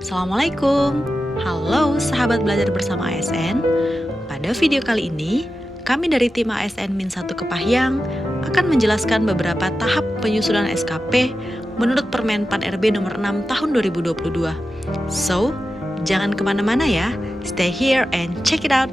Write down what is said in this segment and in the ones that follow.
Assalamualaikum. Halo sahabat belajar bersama ASN. Pada video kali ini, kami dari tim ASN Min 1 Kepahyang akan menjelaskan beberapa tahap penyusunan SKP menurut Permen Pan RB nomor 6 tahun 2022. So, jangan kemana-mana ya. Stay here and check it out.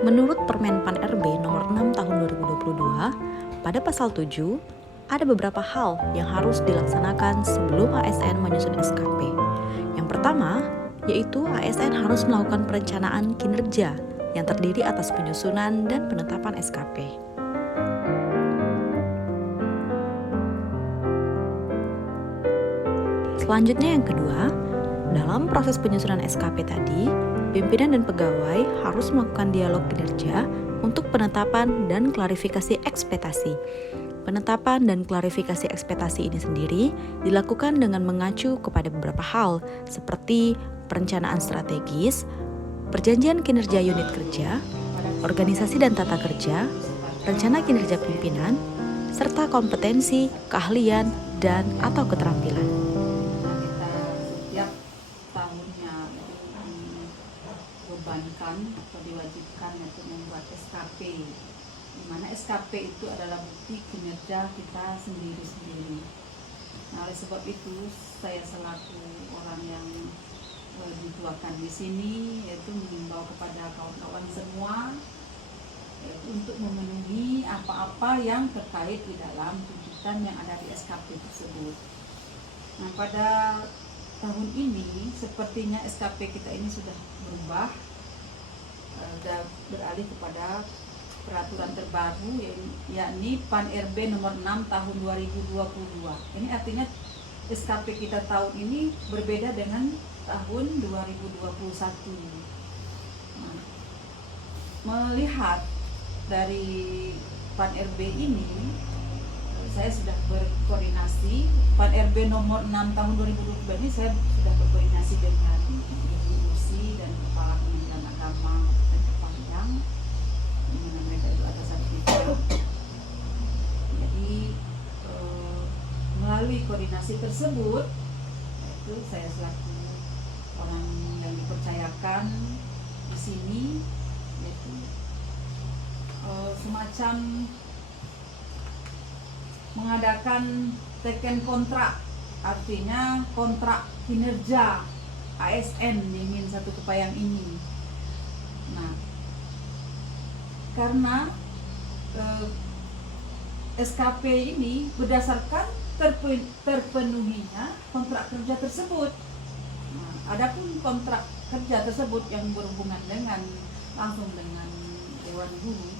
Menurut Permen Pan RB nomor 6 tahun 2022, pada pasal 7, ada beberapa hal yang harus dilaksanakan sebelum ASN menyusun SKP. Yang pertama, yaitu ASN harus melakukan perencanaan kinerja yang terdiri atas penyusunan dan penetapan SKP. Selanjutnya yang kedua, dalam proses penyusunan SKP tadi, pimpinan dan pegawai harus melakukan dialog kinerja untuk penetapan dan klarifikasi ekspektasi. Penetapan dan klarifikasi ekspektasi ini sendiri dilakukan dengan mengacu kepada beberapa hal seperti perencanaan strategis, perjanjian kinerja unit kerja, organisasi dan tata kerja, rencana kinerja pimpinan, serta kompetensi, keahlian, dan atau keterampilan. Setiap tahunnya dibebankan atau diwajibkan untuk membuat SKP, di mana SKP itu adalah bukti kinerja kita sendiri-sendiri. Nah, oleh sebab itu saya selaku orang yang dituakan di sini yaitu mengimbau kepada kawan-kawan semua untuk memenuhi apa-apa yang terkait di dalam tuntutan yang ada di SKP tersebut. Nah, pada tahun ini sepertinya SKP kita ini sudah berubah, beralih kepada peraturan terbaru yakni Pan RB nomor 6 tahun 2022. Ini artinya SKP kita tahun ini berbeda dengan tahun 2021. Nah, melihat dari Pan RB ini, saya sudah berkoordinasi. Pan RB nomor 6 tahun 2022 ini saya sudah berkoordinasi dengan Ibu Lucy dan Kepala Kementerian Agama dan Kepahyang, dengan mereka itu atasan kita. Jadi melalui koordinasi tersebut, itu saya selaku orang yang dipercayakan di sini, yaitu semacam mengadakan teken kontrak, artinya kontrak kinerja ASN di Min 1 Kepahyang ini. Nah, karena SKP ini berdasarkan terpenuhinya kontrak kerja tersebut. Nah, adapun kontrak kerja tersebut yang berhubungan dengan langsung dengan Dewan Guru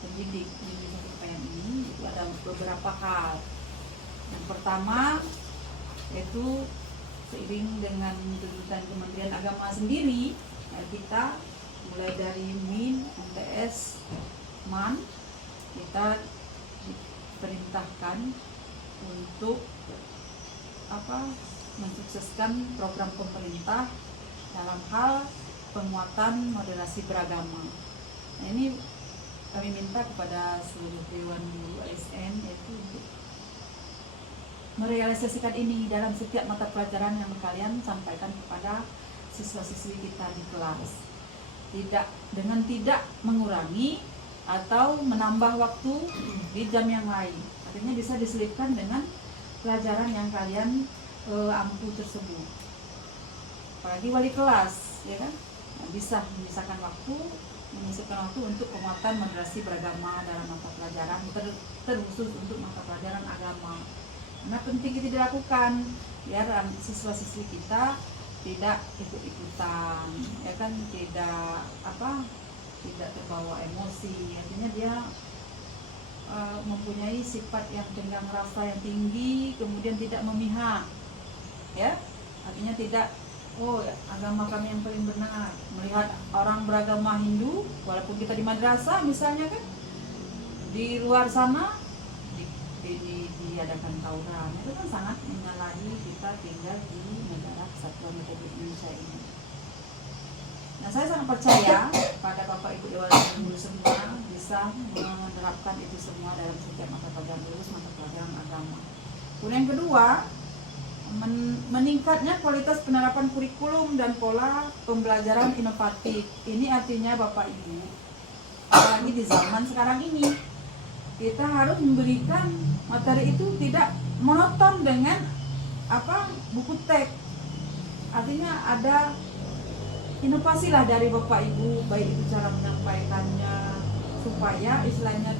Pendidik di Min 1 Kepahyang ini, itu ada beberapa hal. Yang pertama yaitu seiring dengan tuntutan Kementerian Agama sendiri, kita mulai dari Min, MTS, MAN, kita diperintahkan untuk mensukseskan program pemerintah dalam hal penguatan moderasi beragama. Nah, ini kami minta kepada seluruh Dewan Guru ASN yaitu untuk merealisasikan ini dalam setiap mata pelajaran yang kalian sampaikan kepada siswa-siswi kita di kelas. Tidak mengurangi atau menambah waktu di jam yang lain. Artinya bisa diselipkan dengan pelajaran yang kalian ampu tersebut. Apalagi wali kelas, ya kan? Bisa menyisipkan waktu untuk penguatan moderasi beragama dalam mata pelajaran terkhusus untuk mata pelajaran agama. Karena penting itu dilakukan biar siswa-siswi kita tidak ikut-ikutan, ya kan, tidak terbawa emosi. Artinya dia mempunyai sifat yang cenderung rasa yang tinggi, kemudian tidak memihak, ya. Artinya tidak, agama kami yang paling benar. Melihat orang beragama Hindu, walaupun kita di madrasah misalnya kan, di luar sana diadakan tawuran, itu kan sangat menyalahi kita tinggal di negara Kesatuan Republik Indonesia ini. Nah, saya sangat percaya pada Bapak Ibu Dewan Guru semua bisa menerapkan itu semua dalam setiap mata pelajaran lulus mata pelajaran agama. Kemudian yang kedua, meningkatnya kualitas penerapan kurikulum dan pola pembelajaran inovatif. Ini artinya Bapak Ibu, apalagi di zaman sekarang ini, kita harus memberikan materi itu tidak monoton dengan buku teks. Artinya ada inovasi lah dari Bapak Ibu, baik itu cara menyampaikannya, supaya istilahnya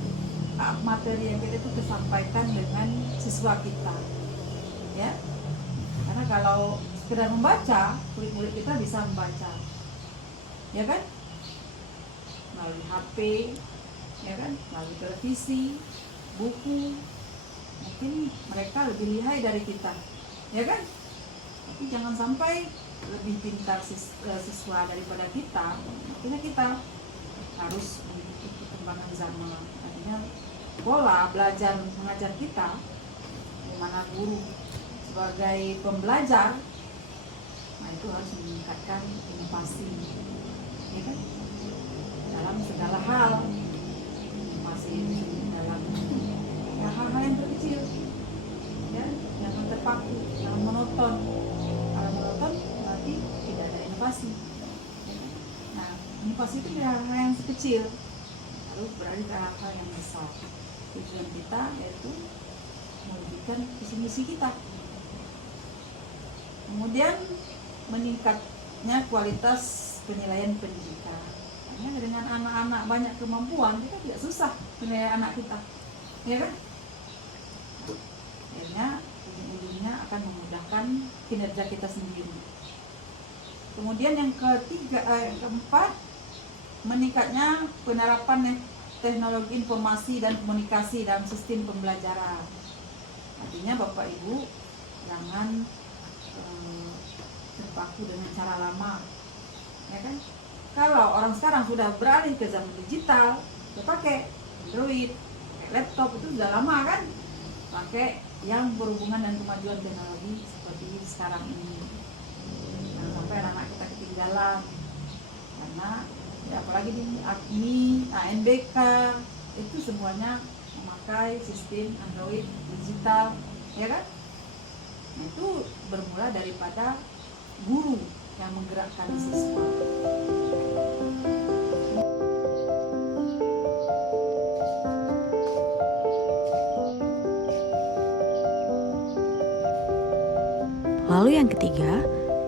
materi yang kita itu tersampaikan dengan siswa kita, ya. Karena kalau sekedar membaca, murid-murid kita bisa membaca, ya kan? Melalui HP, ya kan? Melalui televisi, buku, mungkin mereka lebih lihai dari kita, ya kan? Tapi jangan sampai lebih pintar siswa daripada kita. Artinya kita harus mengikuti perkembangan zaman. Artinya pola belajar mengajar kita, di mana guru sebagai pembelajar, nah itu harus meningkatkan inovasi, ya kan? Dalam segala hal, inovasi dalam hal-hal yang terkecil, ya, jangan terpaku, jangan monoton. Kalau monoton berarti tidak ada inovasi. Nah, inovasi itu hal-hal yang kecil, lalu beralih ke hal-hal yang besar. Tujuan kita yaitu mewujudkan visi misi kita. Kemudian meningkatnya kualitas penilaian pendidikan. Hanya dengan anak-anak banyak kemampuan, kita tidak susah menilai anak kita, ya kan? Akhirnya ujung-ujungnya akan memudahkan kinerja kita sendiri. Kemudian yang keempat, meningkatnya penerapan teknologi informasi dan komunikasi dalam sistem pembelajaran. Artinya Bapak Ibu jangan terpaku dengan cara lama, ya kan? Kalau orang sekarang sudah beralih ke zaman digital, dia pakai Android, pakai laptop, itu sudah lama kan? Pakai yang berhubungan dengan kemajuan teknologi seperti sekarang ini. Jangan sampai anak-anak kita ketinggalan, karena ya, apalagi di AKMI, ANBK, itu semuanya memakai sistem Android digital, ya kan? Nah, itu bermula daripada guru yang menggerakkan siswa. Lalu yang ketiga,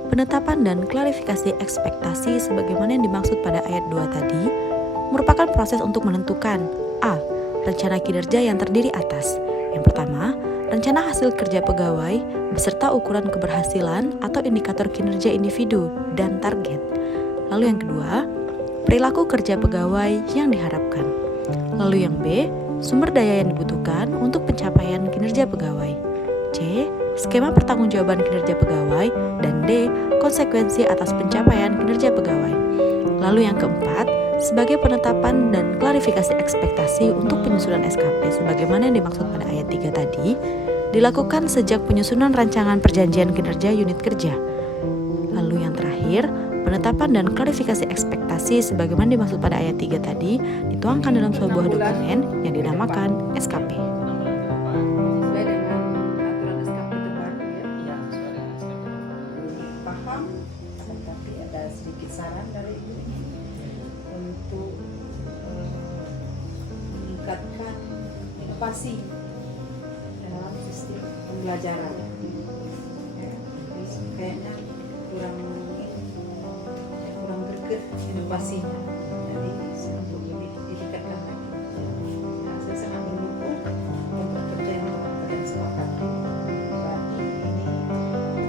penetapan dan klarifikasi ekspektasi sebagaimana yang dimaksud pada ayat 2 tadi merupakan proses untuk menentukan A. Rencana kinerja yang terdiri atas yang pertama, rencana hasil kerja pegawai beserta ukuran keberhasilan atau indikator kinerja individu dan target. Lalu yang kedua, perilaku kerja pegawai yang diharapkan. Lalu yang B, sumber daya yang dibutuhkan untuk pencapaian kinerja pegawai. C, skema pertanggungjawaban kinerja pegawai. Dan D, konsekuensi atas pencapaian kinerja pegawai. Lalu yang keempat, sebagai penetapan dan klarifikasi ekspektasi untuk penyusunan SKP sebagaimana yang dimaksud pada ayat 3 tadi, dilakukan sejak penyusunan rancangan perjanjian kinerja unit kerja. Lalu yang terakhir, penetapan dan klarifikasi ekspektasi sebagaimana dimaksud pada ayat 3 tadi dituangkan dalam sebuah dokumen yang dinamakan SKP. Sesuai dengan aturan SKP terbaru, ya. Paham, tapi ada sedikit saran dari Ibu untuk meningkatkan inovasi dalam sistem pembelajaran. Kayaknya kurang greget inovasinya, jadi untuk lebih ditingkatkan lagi. Nah, saya sangat mendukung untuk kerja yang telah kalian sepakati. Berarti ini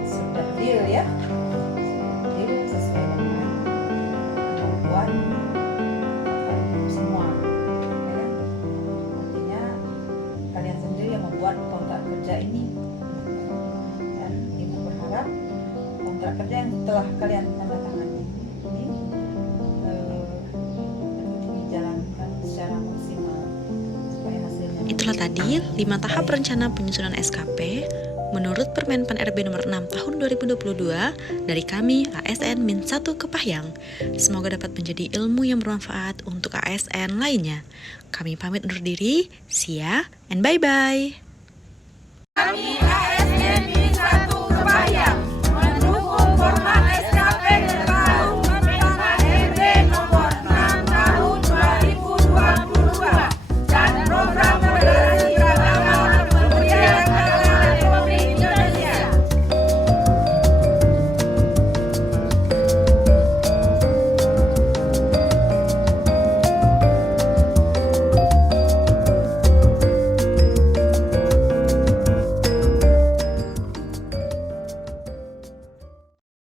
sudah deal, ya, deal sesuai dengan kemampuan Bapak Ibu semua, ya kan? Artinya kalian sendiri yang membuat kontrak kerja ini, dan Ibu berharap kontrak kerja yang telah kalian tanda tangani ini dijalankan secara maksimal supaya hasilnya. Itulah tadi 5 tahap rencana penyusunan SKP menurut Permen Pan RB nomor 6 tahun 2022 dari kami ASN Min 1 Kepahyang. Semoga dapat menjadi ilmu yang bermanfaat untuk ASN lainnya. Kami pamit undur diri, see ya and bye-bye. Kami